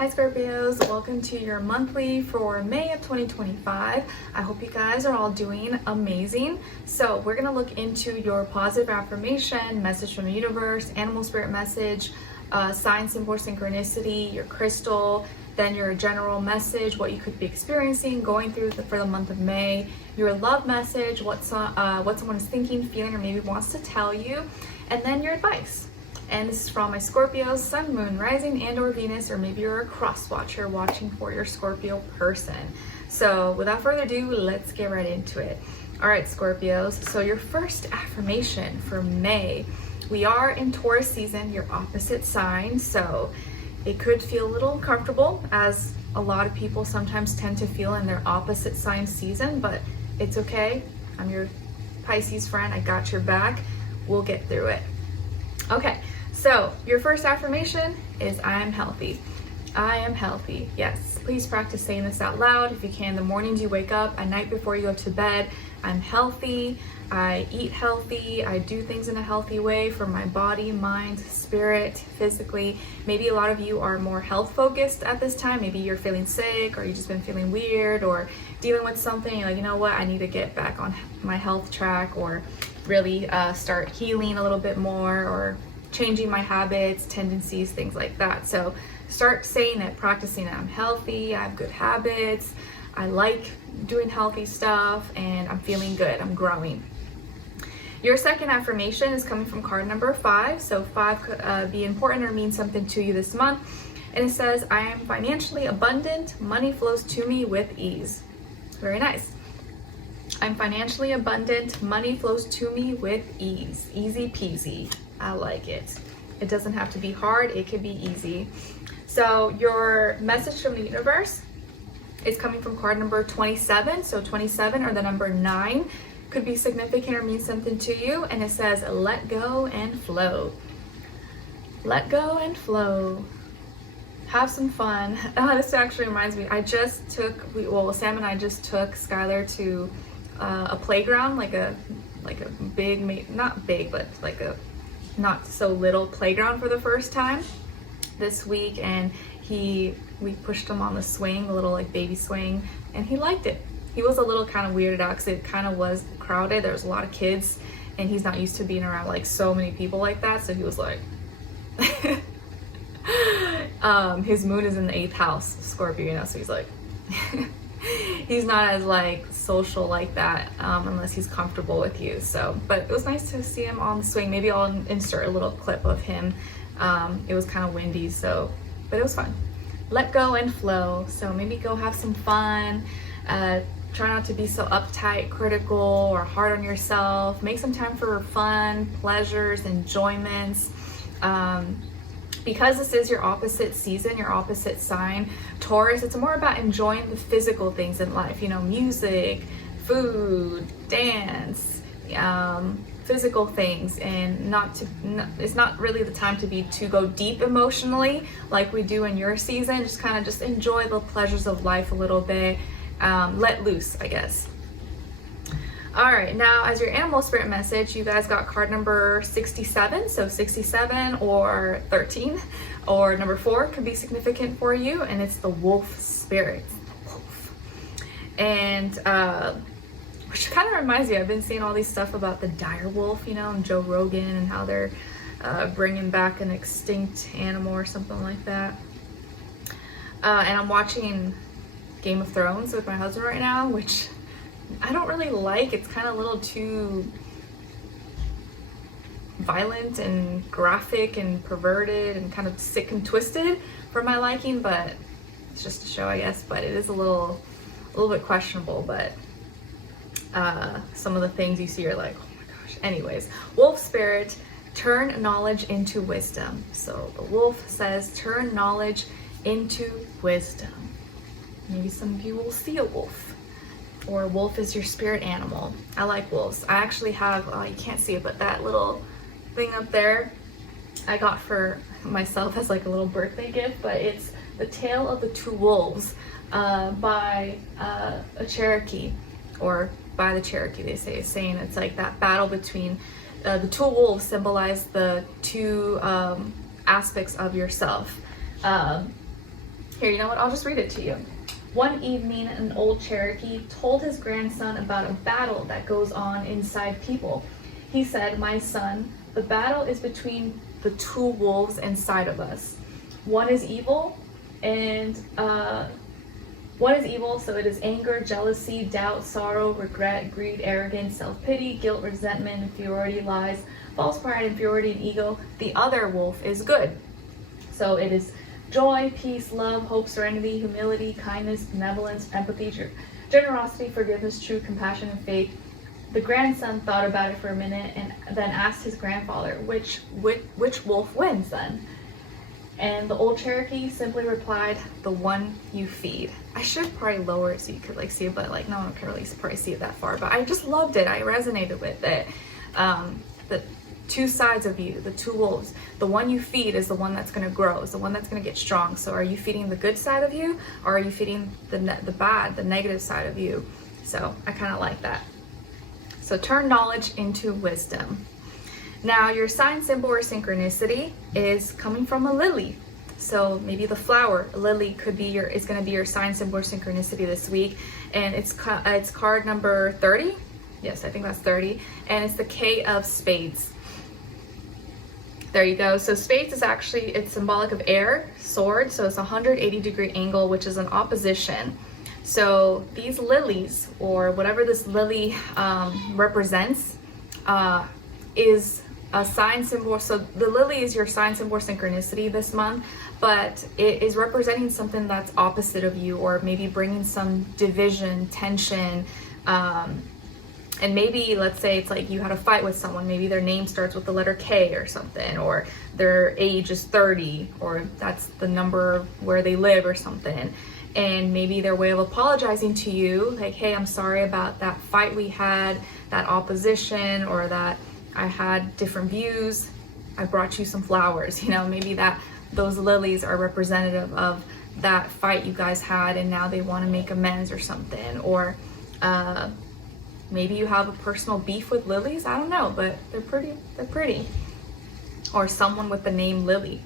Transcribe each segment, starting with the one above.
Hi Scorpios, welcome to your monthly for May of 2025. I hope you guys are all doing amazing. So we're going to look into your positive affirmation, message from the universe, animal spirit message, sign, symbol, synchronicity, your crystal, then your general message, what you could be experiencing, going through for the month of May, your love message, what someone is thinking, feeling, or maybe wants to tell you, and then your advice. And this is from my Scorpios, Sun, Moon, Rising, and or Venus, or maybe you're a cross watcher watching for your Scorpio person. So without further ado, let's get right into it. All right, Scorpios, so your first affirmation for May. We are in Taurus season, your opposite sign, so it could feel a little uncomfortable, as a lot of people sometimes tend to feel in their opposite sign season, but it's okay. I'm your Pisces friend, I got your back. We'll get through it. Okay. So your first affirmation is I am healthy. I am healthy. Yes, please practice saying this out loud if you can. The mornings you wake up, at night before you go to bed. I'm healthy. I eat healthy. I do things in a healthy way for my body, mind, spirit, physically. Maybe a lot of you are more health focused at this time. Maybe you're feeling sick, or you've just been feeling weird, or dealing with something. You're like, you know what? I need to get back on my health track, or really start healing a little bit more, or changing my habits, tendencies, things like that. So start saying it, practicing it. I'm healthy, I have good habits, I like doing healthy stuff, and I'm feeling good, I'm growing. Your second affirmation is coming from card number 5. So 5 could be important or mean something to you this month. And it says, I am financially abundant, money flows to me with ease. Very nice. I'm financially abundant, money flows to me with ease. Easy peasy. I like it. It doesn't have to be hard, it could be easy. So your message from the universe is coming from card number 27. So 27 or the number 9 could be significant or mean something to you. And it says, let go and flow. Let go and flow. Have some fun. This actually reminds me, Sam and I just took Skylar to a playground, like a big, not big, but like a not so little playground for the first time this week, and we pushed him on the swing, the little like baby swing, and he liked it. He was a little kind of weirded out because it kind of was crowded. There was a lot of kids, and he's not used to being around like so many people like that, so he was like his moon is in the 8th house, Scorpio, so he's like he's not as like social like that unless he's comfortable with you. So, but it was nice to see him on the swing. Maybe I'll insert a little clip of him. It was kind of windy, so, but it was fun. Let go and flow. So maybe go have some fun. Try not to be so uptight, critical, or hard on yourself. Make some time for fun, pleasures, enjoyments. Because this is your opposite season, your opposite sign, Taurus, it's more about enjoying the physical things in life, music, food, dance, physical things, and it's not really the time to go deep emotionally like we do in your season. Just enjoy the pleasures of life a little bit, let loose, I guess. All right, now as your animal spirit message, you guys got card number 67. So 67 or 13 or number 4 could be significant for you, and it's the wolf spirit. Wolf. And which kind of reminds me, I've been seeing all these stuff about the dire wolf, and Joe Rogan, and how they're bringing back an extinct animal or something like that. And I'm watching Game of Thrones with my husband right now, which I don't really like. It's kind of a little too violent and graphic and perverted and kind of sick and twisted for my liking, but it's just a show, I guess. But it is a little bit questionable, but some of the things you see are like, oh my gosh. Anyways, wolf spirit, turn knowledge into wisdom. So the wolf says, turn knowledge into wisdom. Maybe some of you will see a wolf, or a wolf is your spirit animal. I like wolves. I actually have, you can't see it, but that little thing up there I got for myself as like a little birthday gift, but it's the Tale of the Two Wolves by a Cherokee, or by the Cherokee, they say, saying it's like that battle between the two wolves symbolize the two aspects of yourself. Here, you know what? I'll just read it to you. One evening, an old Cherokee told his grandson about a battle that goes on inside people. He said, "My son, the battle is between the two wolves inside of us. One is evil, so it is anger, jealousy, doubt, sorrow, regret, greed, arrogance, self-pity, guilt, resentment, inferiority, lies, false pride, inferiority, and ego. The other wolf is good. So it is joy, peace, love, hope, serenity, humility, kindness, benevolence, empathy, generosity, forgiveness, true compassion, and faith." The grandson thought about it for a minute and then asked his grandfather, which wolf wins then? And the old Cherokee simply replied, "The one you feed." I should probably lower it so you could like see it, but like no one can really probably see it that far. But I just loved it. I resonated with it. The two sides of you, the two wolves. The one you feed is the one that's going to grow, is the one that's going to get strong. So are you feeding the good side of you, or are you feeding the bad, the negative side of you? So I kind of like that. So turn knowledge into wisdom. Now your sign symbol or synchronicity is coming from a lily. So maybe the flower, a lily, is going to be your sign symbol or synchronicity this week. And it's card number 30. Yes, I think that's 30. And it's the K of Spades. There you go. So spades is actually, it's symbolic of air, sword. So it's a 180-degree angle, which is an opposition. So these lilies, or whatever this lily represents, is a sign symbol. So the lily is your sign symbol or synchronicity this month, but it is representing something that's opposite of you, or maybe bringing some division, tension, and maybe let's say it's like you had a fight with someone, maybe their name starts with the letter K or something, or their age is 30, or that's the number where they live or something. And maybe their way of apologizing to you, like, "Hey, I'm sorry about that fight we had, that opposition, or that I had different views. I brought you some flowers." You know, maybe those lilies are representative of that fight you guys had, and now they want to make amends or something. Or maybe you have a personal beef with lilies. I don't know, but they're pretty. Or someone with the name Lily.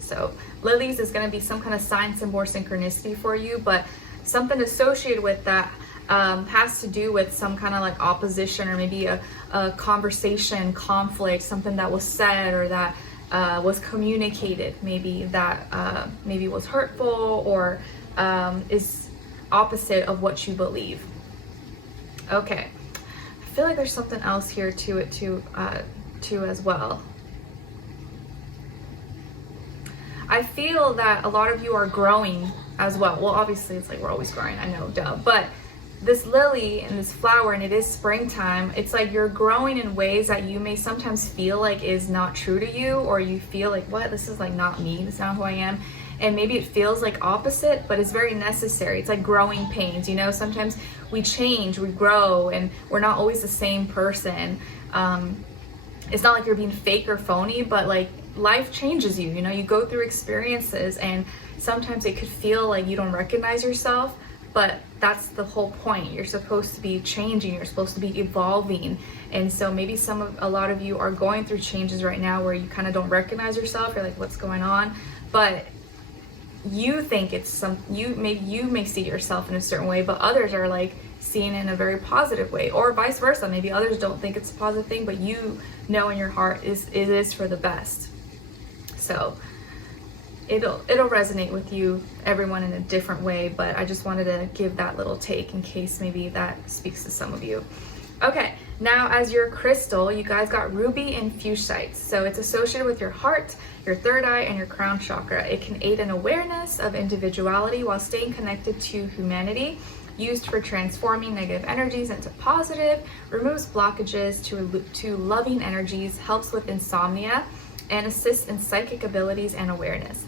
So lilies is going to be some kind of sign symbol or synchronicity for you, but something associated with that has to do with some kind of like opposition, or maybe a conversation, conflict, something that was said or that was communicated, maybe that maybe was hurtful, or is opposite of what you believe. Okay, I feel like there's something else here to it too as well. I feel that a lot of you are growing as well. Well, obviously it's like we're always growing, I know, duh. But this lily and this flower, and it is springtime, it's like you're growing in ways that you may sometimes feel like is not true to you, or you feel like, what, this is like not me, this is not who I am. And maybe it feels like opposite, but it's very necessary. It's like growing pains, you know, sometimes we change, we grow, and we're not always the same person. It's not like you're being fake or phony, but like life changes you, you know, you go through experiences, and sometimes it could feel like you don't recognize yourself, but that's the whole point. You're supposed to be changing, you're supposed to be evolving. And so maybe a lot of you are going through changes right now where you kind of don't recognize yourself. You're like, what's going on? But you think you may see yourself in a certain way, but others are like seeing it in a very positive way, or vice versa. Maybe others don't think it's a positive thing, but you know in your heart it is for the best. So it'll resonate with you, everyone, in a different way, but I just wanted to give that little take in case maybe that speaks to some of you. Okay, now as your crystal, you guys got ruby and fuchsite. So it's associated with your heart, your third eye, and your crown chakra. It can aid in awareness of individuality while staying connected to humanity. Used for transforming negative energies into positive, removes blockages to loving energies, helps with insomnia, and assists in psychic abilities and awareness.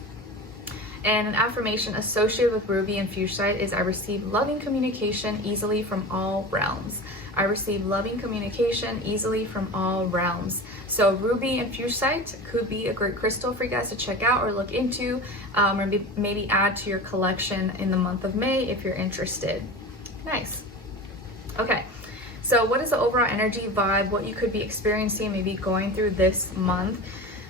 And an affirmation associated with ruby and fuchsite is, I receive loving communication easily from all realms. I receive loving communication easily from all realms. So ruby and fuchsite could be a great crystal for you guys to check out or look into, or maybe add to your collection in the month of May if you're interested. Nice. Okay, so what is the overall energy vibe, what you could be experiencing, maybe going through this month?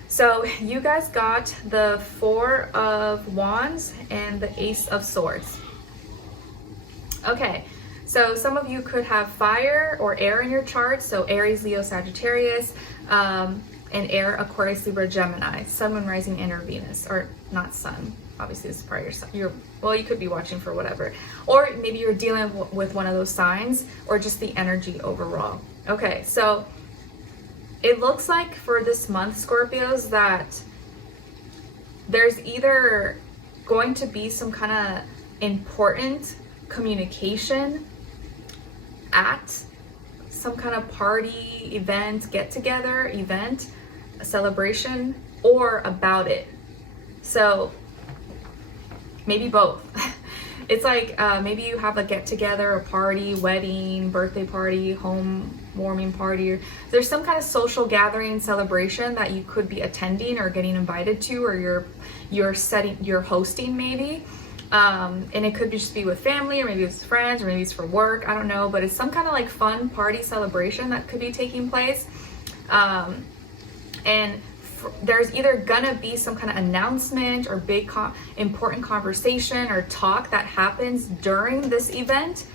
So you guys got the Four of Wands and the Ace of Swords. Okay, so some of you could have fire or air in your chart. So Aries, Leo, Sagittarius, and air, Aquarius, Libra, Gemini, Sun, Moon, Rising, and or Venus, or not Sun. Obviously, this is part of your well, you could be watching for whatever, or maybe you're dealing with one of those signs, or just the energy overall. Okay, so it looks like for this month, Scorpios, that there's either going to be some kind of important communication at some kind of party, event, get together, event, a celebration, or about it. So maybe both. It's like maybe you have a get together, a party, wedding, birthday party, home warming party, or there's some kind of social gathering, celebration that you could be attending or getting invited to, or you're hosting maybe. And it could just be with family, or maybe it's friends, or maybe it's for work, I don't know, but it's some kind of like fun party celebration that could be taking place. And there's either gonna be some kind of announcement or big important conversation or talk that happens during this event,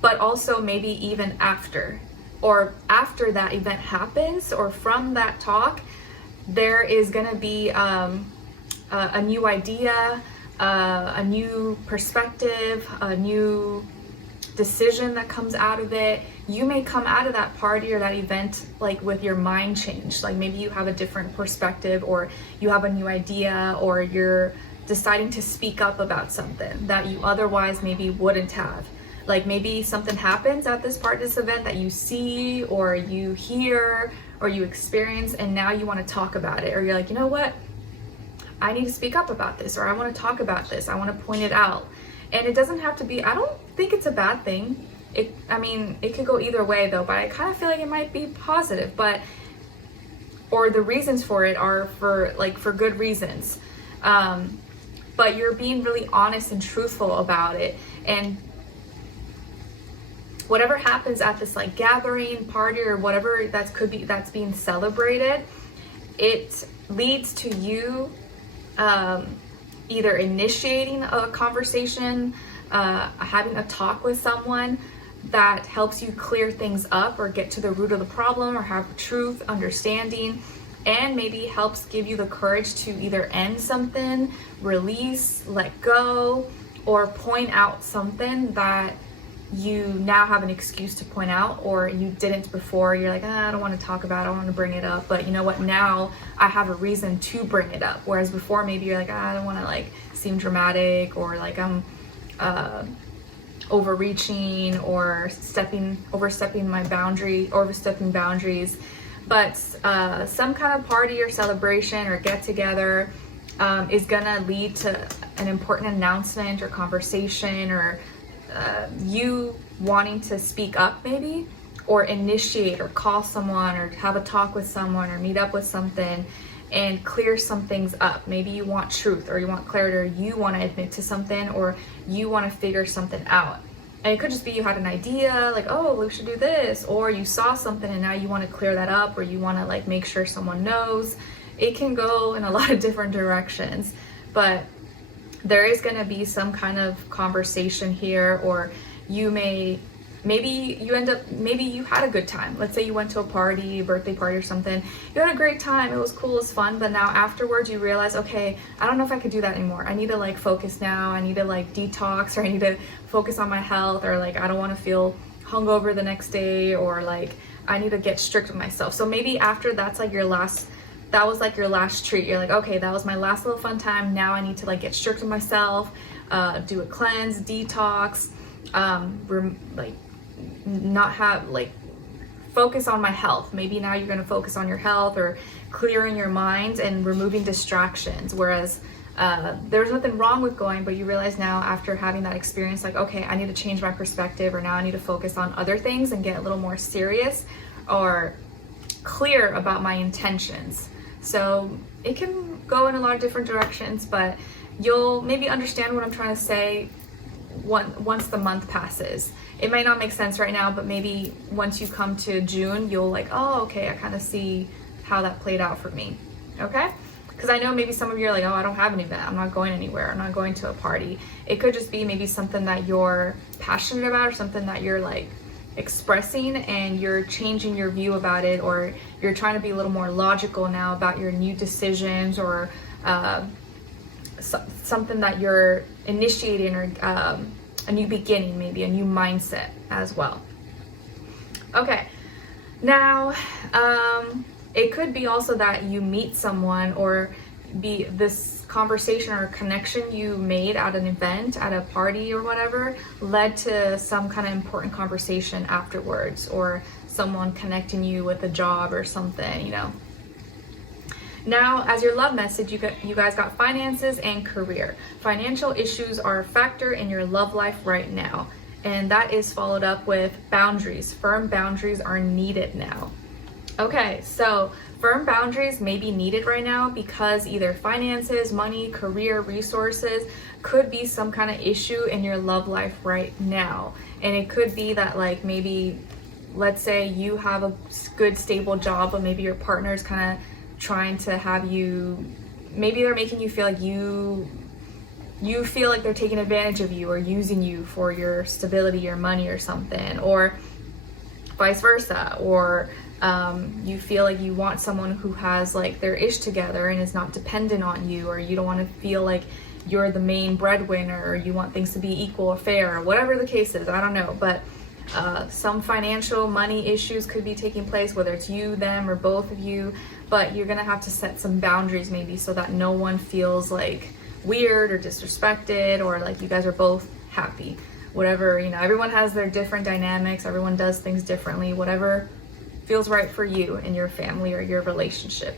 but also maybe even after, or after that event happens, or from that talk, there is gonna be a new idea, a new perspective, a new decision that comes out of it. You may come out of that party or that event like with your mind changed. Like maybe you have a different perspective, or you have a new idea, or you're deciding to speak up about something that you otherwise maybe wouldn't have. Like maybe something happens at this part of this event that you see, or you hear, or you experience, and now you want to talk about it, or you're like, you know what? I need to speak up about this, or I want to talk about this. I want to point it out. And it doesn't have to be, I don't think it's a bad thing. I mean, it could go either way though, but I kind of feel like it might be positive, or the reasons for it are for good reasons. But you're being really honest and truthful about it. And whatever happens at this like gathering, party, or whatever that's being celebrated, it leads to you either initiating a conversation, having a talk with someone that helps you clear things up, or get to the root of the problem, or have truth, understanding, and maybe helps give you the courage to either end something, release, let go, or point out something that you now have an excuse to point out, or you didn't before. You're like, I don't want to talk about it, I don't want to bring it up, but you know what, now I have a reason to bring it up. Whereas before, maybe you're like, I don't want to like seem dramatic, or like I'm overreaching, or overstepping boundaries. But some kind of party or celebration or get together is gonna lead to an important announcement or conversation, or you wanting to speak up maybe, or initiate, or call someone, or have a talk with someone, or meet up with something and clear some things up. Maybe you want truth, or you want clarity, or you want to admit to something, or you want to figure something out. And it could just be you had an idea, like, oh, we should do this, or you saw something and now you want to clear that up, or you want to like make sure someone knows. It can go in a lot of different directions, but there is going to be some kind of conversation here, or maybe you had a good time. Let's say you went to a party, a birthday party or something. You had a great time. It was cool, it was fun. But now afterwards you realize, okay, I don't know if I could do that anymore. I need to like focus now. I need to like detox, or I need to focus on my health, or like I don't want to feel hungover the next day, or like I need to get strict with myself. So maybe after that was like your last treat. You're like, okay, that was my last little fun time. Now I need to like get strict with myself, do a cleanse, detox, not have like focus on my health. Maybe now you're going to focus on your health, or clearing your mind and removing distractions. Whereas there's nothing wrong with going, but you realize now after having that experience, like, okay, I need to change my perspective, or now I need to focus on other things and get a little more serious or clear about my intentions. So it can go in a lot of different directions, but you'll maybe understand what I'm trying to say once the month passes. It might not make sense right now, but maybe once you come to June, you'll like, oh, okay, I kind of see how that played out for me. okay? Because I know maybe some of you are like, oh, I don't have an event, I'm not going anywhere, I'm not going to a party. It could just be maybe something that you're passionate about or something that you're like expressing, and you're changing your view about it, or you're trying to be a little more logical now about your new decisions, or something that you're initiating, or a new beginning, maybe a new mindset as well. Okay, now it could be also that you meet someone, or be this conversation or connection you made at an event, at a party or whatever, led to some kind of important conversation afterwards, or someone connecting you with a job or something, you know. Now, as your love message, you guys got finances and career. Financial issues are a factor in your love life right now, and that is followed up with boundaries. Firm boundaries are needed now. Okay, so firm boundaries may be needed right now because either finances, money, career, resources could be some kind of issue in your love life right now. And it could be that, like, maybe, let's say you have a good stable job, but maybe your partner's kind of trying to have you, maybe they're making you feel like you feel like they're taking advantage of you or using you for your stability, your money or something, or vice versa, or you feel like you want someone who has like their ish together and is not dependent on you, or you don't want to feel like you're the main breadwinner, or you want things to be equal or fair, or whatever the case is, I don't know, but some financial money issues could be taking place, whether it's you, them, or both of you, but you're gonna have to set some boundaries maybe so that no one feels like weird or disrespected, or like you guys are both happy. Whatever, you know, everyone has their different dynamics, everyone does things differently, whatever feels right for you and your family or your relationship.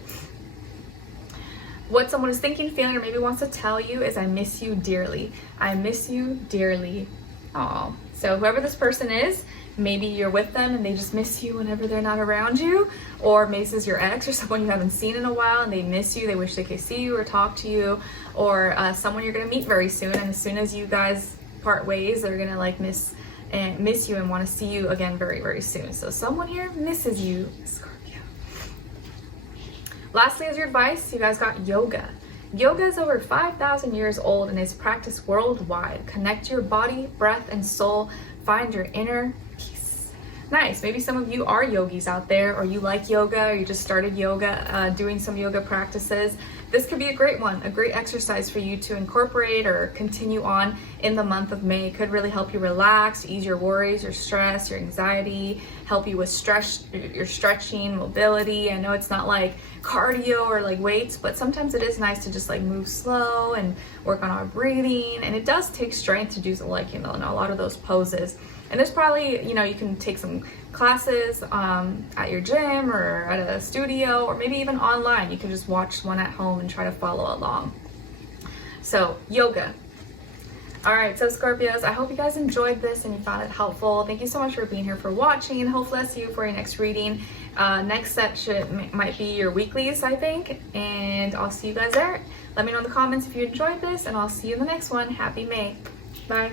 What someone is thinking, feeling, or maybe wants to tell you is, I miss you dearly. I miss you dearly. Aw. So whoever this person is, maybe you're with them and they just miss you whenever they're not around you, or maybe this is your ex or someone you haven't seen in a while and they miss you, they wish they could see you or talk to you, or someone you're gonna meet very soon, and as soon as you guys part ways, they're gonna like miss you and want to see you again very, very soon. So someone here misses you, Scorpio. Lastly, as your advice, you guys got yoga. Yoga is over 5,000 years old and is practiced worldwide. Connect your body, breath, and soul. Find your inner peace. Nice. Maybe some of you are yogis out there, or you like yoga, or you just started yoga, doing some yoga practices. This could be a great one, a great exercise for you to incorporate or continue on in the month of May. It could really help you relax, ease your worries, your stress, your anxiety, help you with stress, your stretching, mobility. I know it's not like cardio or like weights, but sometimes it is nice to just like move slow and work on our breathing. And it does take strength to do, like, you know, a lot of those poses. And there's probably, you know, you can take some classes at your gym or at a studio, or maybe even online. You can just watch one at home and try to follow along. So yoga. All right, so Scorpios, I hope you guys enjoyed this and you found it helpful. Thank you so much for being here, for watching. Hopefully I'll see you for your next reading. Next set might be your weeklies, I think, and I'll see you guys there. Let me know in the comments if you enjoyed this, and I'll see you in the next one. Happy May. Bye.